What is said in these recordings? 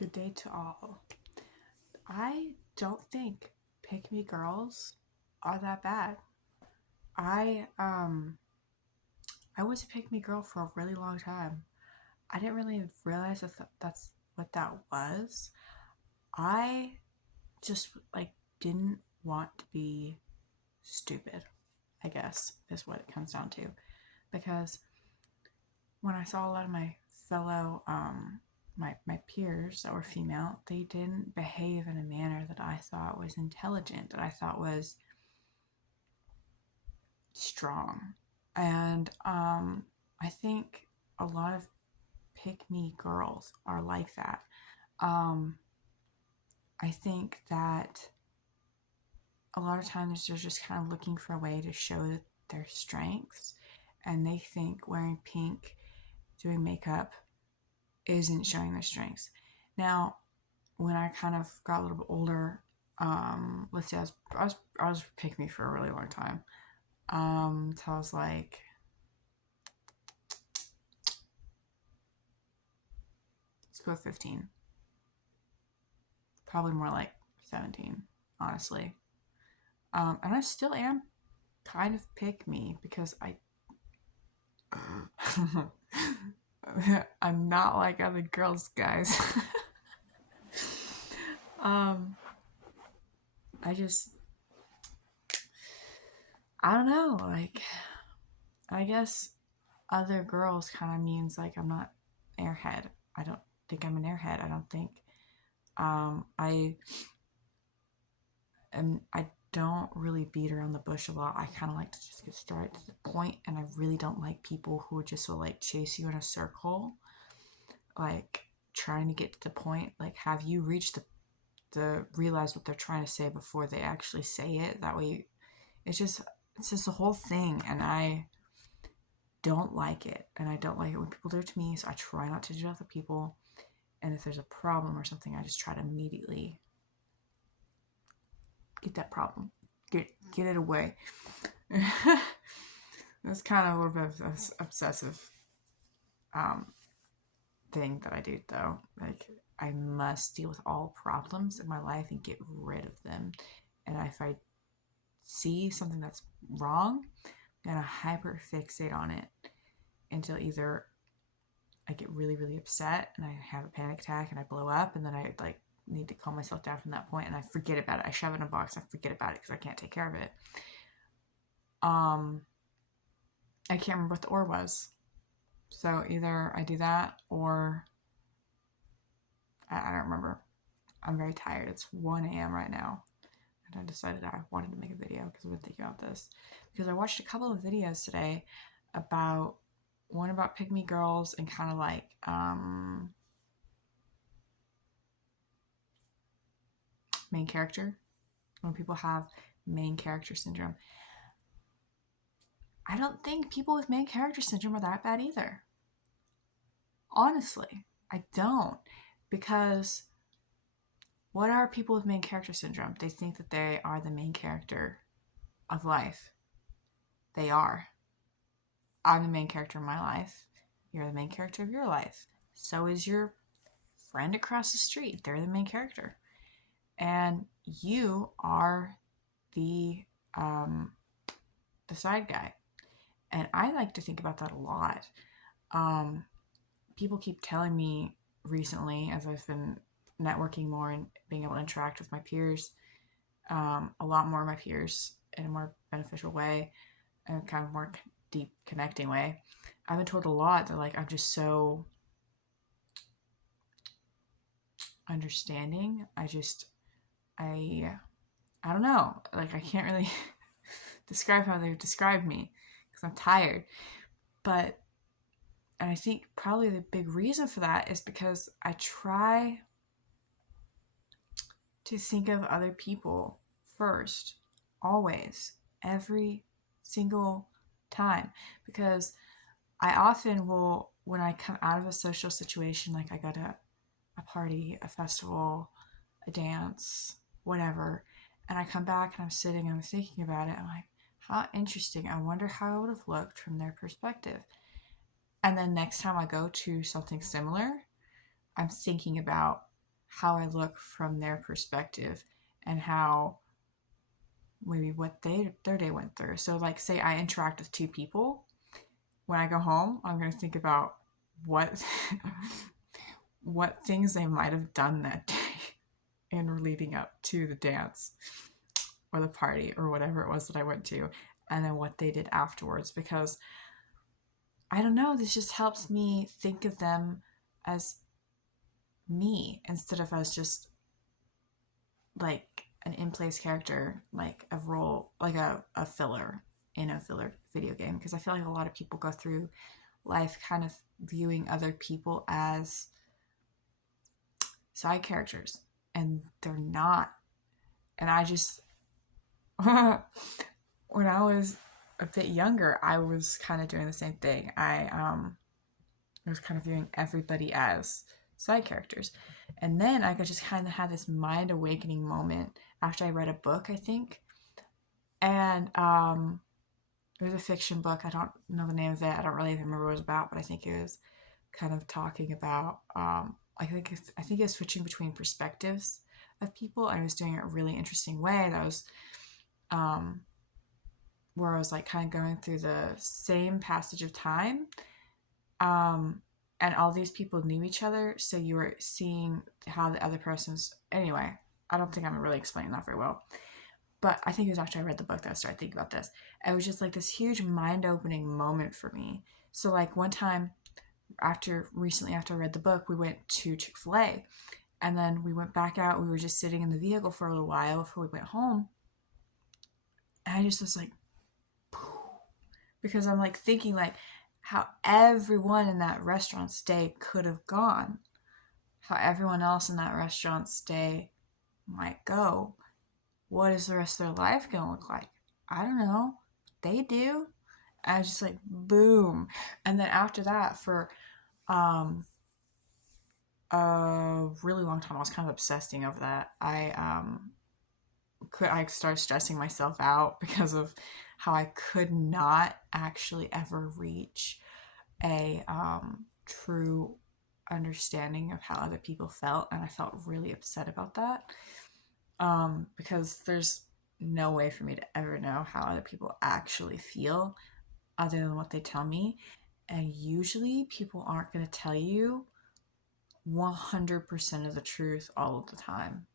Good day to all. I don't think pick me girls are that bad. I I was a pick me girl for a really long time. I didn't really realize that's what that was. I just didn't want to be stupid, I guess is what it comes down to. Because when I saw a lot of my fellow my peers that were female, they didn't behave in a manner that I thought was intelligent, that I thought was strong. And I think a lot of pick me girls are like that. Um, I think that a lot of times they're just kind of looking for a way to show their strengths, and they think wearing pink, doing makeup, isn't showing their strengths. Now, when I kind of got a little bit older, let's say I was pick me for a really long time. Until I was like, let's go with 15. Probably more like 17, honestly. And I still am kind of pick me because I'm not like other girls, guys. I just, I don't know, I guess other girls kind of means like I'm not airhead. I don't think I'm an airhead. I don't think I don't really beat around the bush a lot. I kind of like to just get straight to the point, and I really don't like people who just will like chase you in a circle, like trying to get to the point. Like, have you reached the realize what they're trying to say before they actually say it? That way, it's just the whole thing, and I don't like it, and I don't like it when people do it to me. So I try not to do that to people. And if there's a problem or something, I just try to immediately get that problem, get it away. That's kind of a little bit of obsessive thing that I do, though. Like, I must deal with all problems in my life and get rid of them. And if I see something that's wrong, I'm gonna hyper fixate on it until either I get really, really upset and I have a panic attack and I blow up, and then I need to calm myself down from that point, and I forget about it. I shove it in a box. I forget about it because I can't take care of it. I can't remember what the or was. So either I do that or I don't remember. I'm very tired. It's 1 a.m. right now. And I decided I wanted to make a video because I've been thinking about this. Because I watched a couple of videos today about one about pick me girls and kind of like main character. When people have main character syndrome. I don't think people with main character syndrome are that bad either. Honestly, I don't. Because what are people with main character syndrome? They think that they are the main character of life. They are. I'm the main character of my life. You're the main character of your life. So is your friend across the street. They're the main character. And you are the side guy. And I like to think about that a lot. People keep telling me recently, as I've been networking more and being able to interact with my peers, a lot more of my peers in a more beneficial way and kind of more deep connecting way. I've been told a lot that I'm just so understanding. I don't know. I can't really describe how they describe me because I'm tired. And I think probably the big reason for that is because I try to think of other people first, always, every single time. Because I often will, when I come out of a social situation, like I go to a party, a festival, a dance, whatever, and I come back and I'm sitting and I'm thinking about it, I'm like, how interesting. I wonder how it would have looked from their perspective. And then next time I go to something similar, I'm thinking about how I look from their perspective and how maybe what their day went through. So like say I interact with two people, when I go home, I'm going to think about what what things they might have done that day and leading up to the dance or the party or whatever it was that I went to, and then what they did afterwards, because I don't know, this just helps me think of them as me instead of as just like an in place character, like a role, like a filler in a filler video game. Because I feel like a lot of people go through life kind of viewing other people as side characters, and they're not. And I just, when I was a bit younger, I was kind of doing the same thing. I was kind of viewing everybody as side characters. And then I just kind of had this mind awakening moment after I read a book, I think. And it was a fiction book. I don't know the name of it. I don't really even remember what it was about, but I think it was kind of talking about, I think it was switching between perspectives of people. I was doing it a really interesting way. That was where I was like kind of going through the same passage of time. And all these people knew each other, so you were seeing how the other person's. Anyway, I don't think I'm really explaining that very well. But I think it was after I read the book that I started thinking about this. It was just like this huge mind-opening moment for me. So like one time recently after I read the book, we went to Chick-fil-A. And then we went back out. We were just sitting in the vehicle for a little while before we went home. And I just was like, because I'm like thinking like how everyone in that restaurant's day could have gone, how everyone else in that restaurant's day might go. What is the rest of their life going to look like? I don't know. They do. And I was just like, boom. And then after that, for a really long time, I was kind of obsessing over that. I started stressing myself out because of how I could not actually ever reach a true understanding of how other people felt, and I felt really upset about that, because there's no way for me to ever know how other people actually feel other than what they tell me. And usually people aren't going to tell you 100% of the truth all of the time,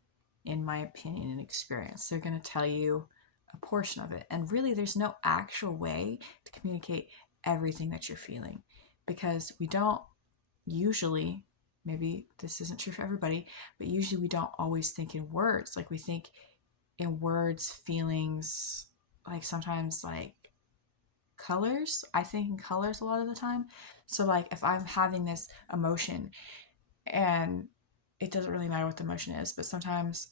in my opinion and experience. They're going to tell you a portion of it. And really, there's no actual way to communicate everything that you're feeling, because we don't usually, maybe this isn't true for everybody, but usually we don't always think in words. Like we think in words, feelings, like sometimes like colors. I think in colors a lot of the time. So like if I'm having this emotion, and it doesn't really matter what the emotion is, but sometimes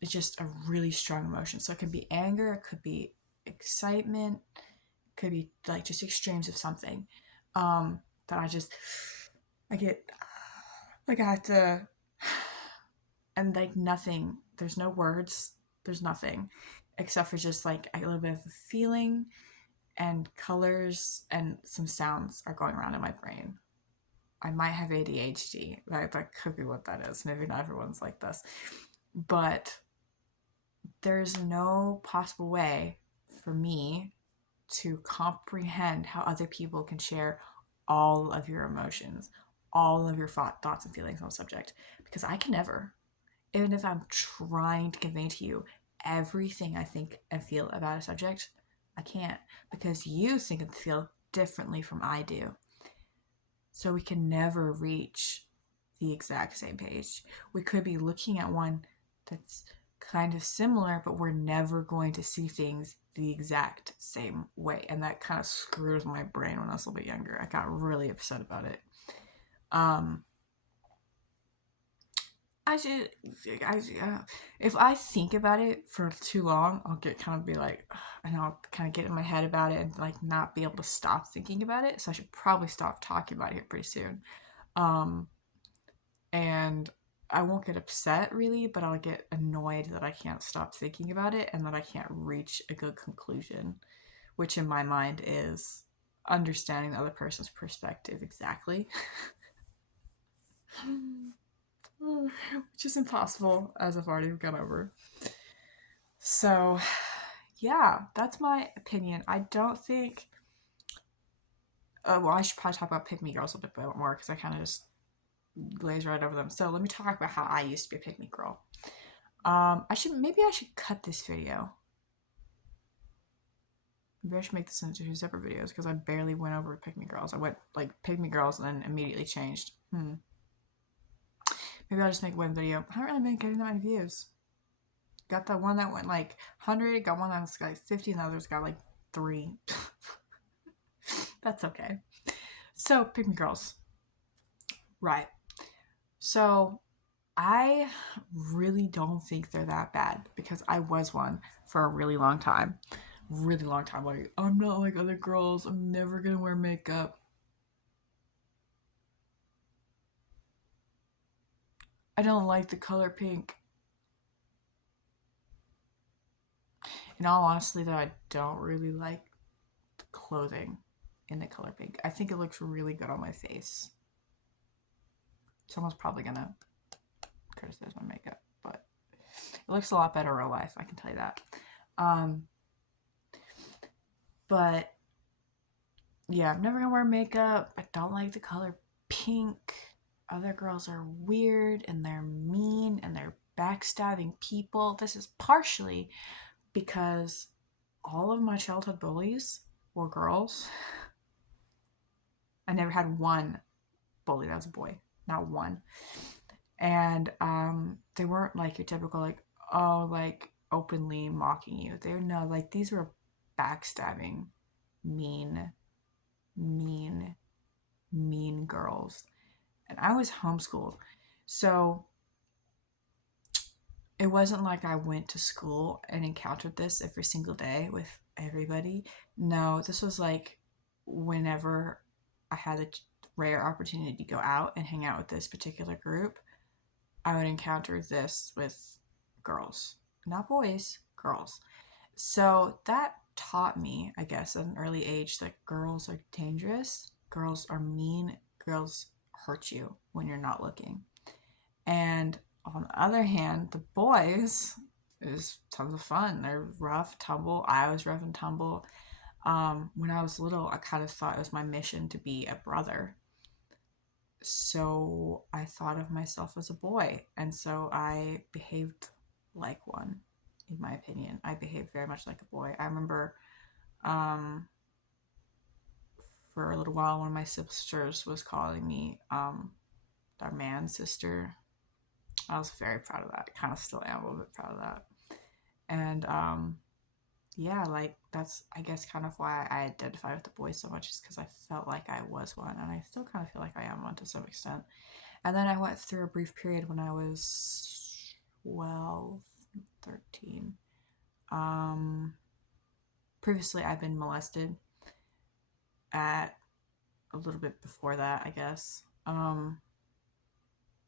it's just a really strong emotion. So it could be anger, it could be excitement, it could be like just extremes of something, that I get like I have to, and like nothing, there's no words, there's nothing except for just like a little bit of a feeling, and colors and some sounds are going around in my brain. I might have ADHD. That could be what that is. Maybe not everyone's like this. But there's no possible way for me to comprehend how other people can share all of your emotions, all of your thoughts and feelings on the subject. Because I can never. Even if I'm trying to convey to you everything I think and feel about a subject, I can't. Because you think and feel differently from I do. So we can never reach the exact same page. We could be looking at one that's kind of similar, but we're never going to see things the exact same way. And that kind of screws my brain when I was a little bit younger. I got really upset about it. If I think about it for too long, I'll be like, and I'll kind of get in my head about it and like not be able to stop thinking about it. So I should probably stop talking about it here pretty soon. And I won't get upset really, but I'll get annoyed that I can't stop thinking about it and that I can't reach a good conclusion, which in my mind is understanding the other person's perspective exactly. just impossible, as I've already gone over. So, yeah, that's my opinion. I don't think. Well, I should probably talk about pick me girls a bit more because I kind of just glaze right over them. So let me talk about how I used to be a pick me girl. Maybe I should cut this video. Maybe I should make this into two separate videos because I barely went over pick me girls. I went like pick me girls and then immediately changed. Maybe I'll just make one video. I haven't really been getting that many views. Got that one that went like 100, got one that's got like 50, and the other's got like 3. That's okay. So, pick me girls. Right. So, I really don't think they're that bad because I was one for a really long time. Really long time. Like, I'm not like other girls. I'm never gonna wear makeup. I don't like the color pink. In all honesty, though, I don't really like the clothing in the color pink. I think it looks really good on my face. Someone's probably gonna criticize my makeup, but it looks a lot better in real life, I can tell you that. But yeah, I'm never gonna wear makeup. I don't like the color pink. Other girls are weird and they're mean and they're backstabbing people. This is partially because all of my childhood bullies were girls. I never had one bully that was a boy, not one. And they weren't like your typical like, oh, like openly mocking you. They were no, like these were backstabbing, mean girls. And I was homeschooled. So it wasn't like I went to school and encountered this every single day with everybody. No, this was like whenever I had a rare opportunity to go out and hang out with this particular group, I would encounter this with girls, not boys, girls. So that taught me, I guess, at an early age that girls are dangerous, girls are mean, girls hurt you when you're not looking. And on the other hand, the boys is tons of fun. They're rough, tumble. I was rough and tumble. When I was little, I kind of thought it was my mission to be a brother. So I thought of myself as a boy. And so I behaved like one, in my opinion. I behaved very much like a boy. I remember for a little while, one of my sisters was calling me our man sister. I was very proud of that. I kind of still am a little bit proud of that. And yeah, like that's, I guess, kind of why I identify with the boys so much, is because I felt like I was one, and I still kind of feel like I am one to some extent. And then I went through a brief period when I was 12, 13. Previously, I've been molested at a little bit before that, I guess.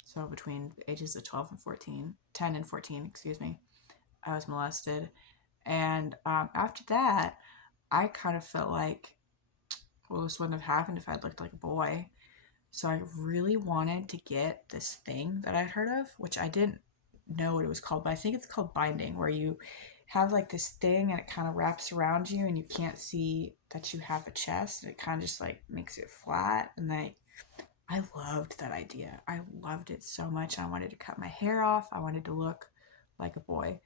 So between the ages of 12 and 14, 10 and 14, excuse me, I was molested. And after that, I kind of felt like, well, this wouldn't have happened if I'd looked like a boy. So I really wanted to get this thing that I'd heard of, which I didn't know what it was called, but I think it's called binding, where you have like this thing and it kind of wraps around you and you can't see that you have a chest. And it kind of just like makes it flat. And I loved that idea. I loved it so much. I wanted to cut my hair off. I wanted to look like a boy.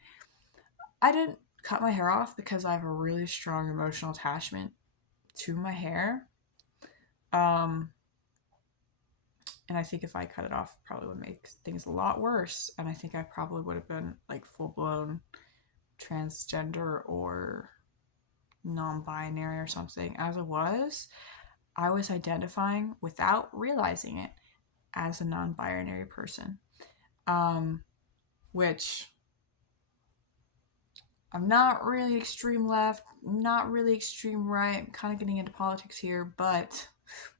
I didn't cut my hair off because I have a really strong emotional attachment to my hair. And I think if I cut it off, it probably would make things a lot worse. And I think I probably would have been like full-blown transgender or non-binary or something. As it was, I was identifying without realizing it as a non-binary person, which I'm not really extreme left, not really extreme right. I'm kind of getting into politics here, but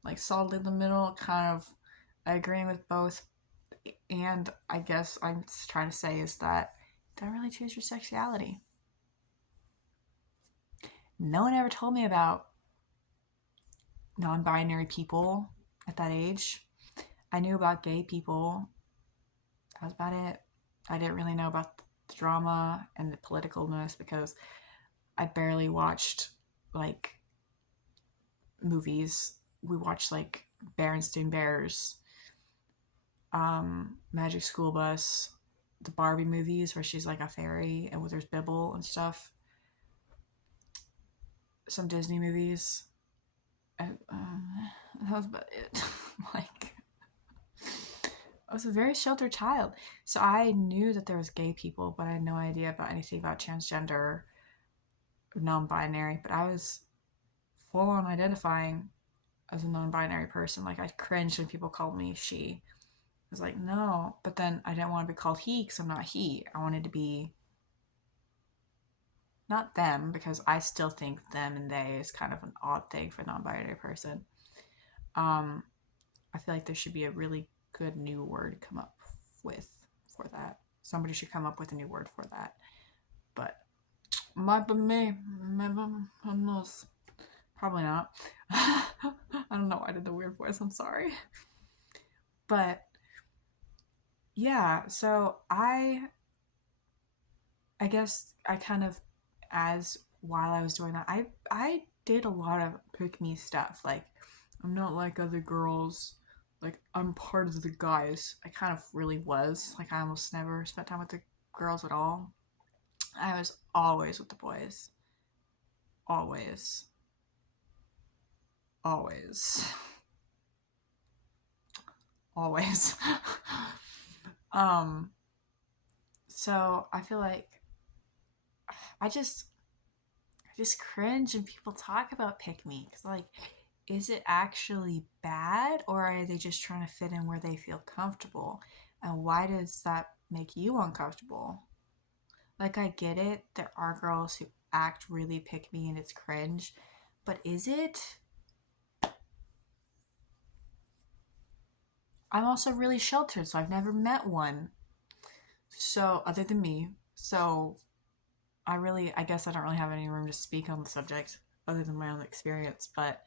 like solid in the middle, kind of agreeing with both. And I guess I'm trying to say is that don't really choose your sexuality. No one ever told me about non-binary people at that age. I knew about gay people That was about it. I didn't really know about the drama and the politicalness because I barely watched like movies. We watched like Berenstain Bears, Magic School Bus, the Barbie movies where she's like a fairy and there's Bibble and stuff. Some Disney movies. And, that was about it. Like, I was a very sheltered child. So I knew that there was gay people, but I had no idea about anything about transgender, non-binary. But I was full on identifying as a non-binary person. Like, I cringed when people called me she. I was like, no. But then I didn't want to be called he because I'm not he. I wanted to be not them, because I still think them and they is kind of an odd thing for a non-binary person. I feel like there should be a really good new word come up with for that. Somebody should come up with a new word for that. But might be me. Maybe, who knows? Probably not. I don't know why I did the weird voice. I'm sorry. But yeah, so I guess I kind of, as while I was doing that, I did a lot of pick me stuff. Like, I'm not like other girls. Like, I'm part of the guys. I kind of really was. Like, I almost never spent time with the girls at all. I was always with the boys. Always. Always. Always. um so I feel like I just cringe when people talk about pick me, because like, is it actually bad, or are they just trying to fit in where they feel comfortable? And why does that make you uncomfortable? Like, I get it, there are girls who act really pick me and it's cringe, but is it? I'm also really sheltered, so I've never met one. So, other than me. So, I guess I don't really have any room to speak on the subject other than my own experience, but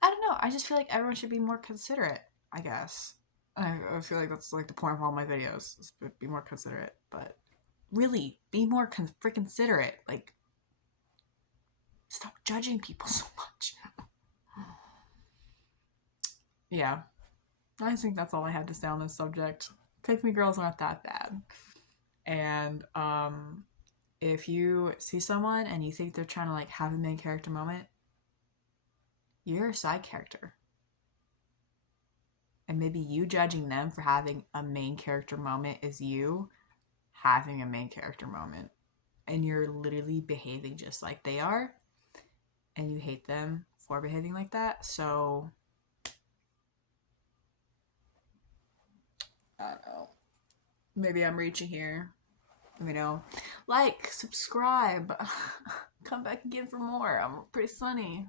I don't know. I just feel like everyone should be more considerate, I guess. I feel like that's like the point of all my videos, is be more considerate, but really, be more freaking considerate. Like, stop judging people so much. Yeah, I think that's all I had to say on this subject. Pick me girls aren't that bad. And if you see someone and you think they're trying to like have a main character moment, you're a side character. And maybe you judging them for having a main character moment is you having a main character moment. And you're literally behaving just like they are. And you hate them for behaving like that. So, I don't know. Maybe I'm reaching here. You know, like, subscribe. Come back again for more. I'm pretty funny.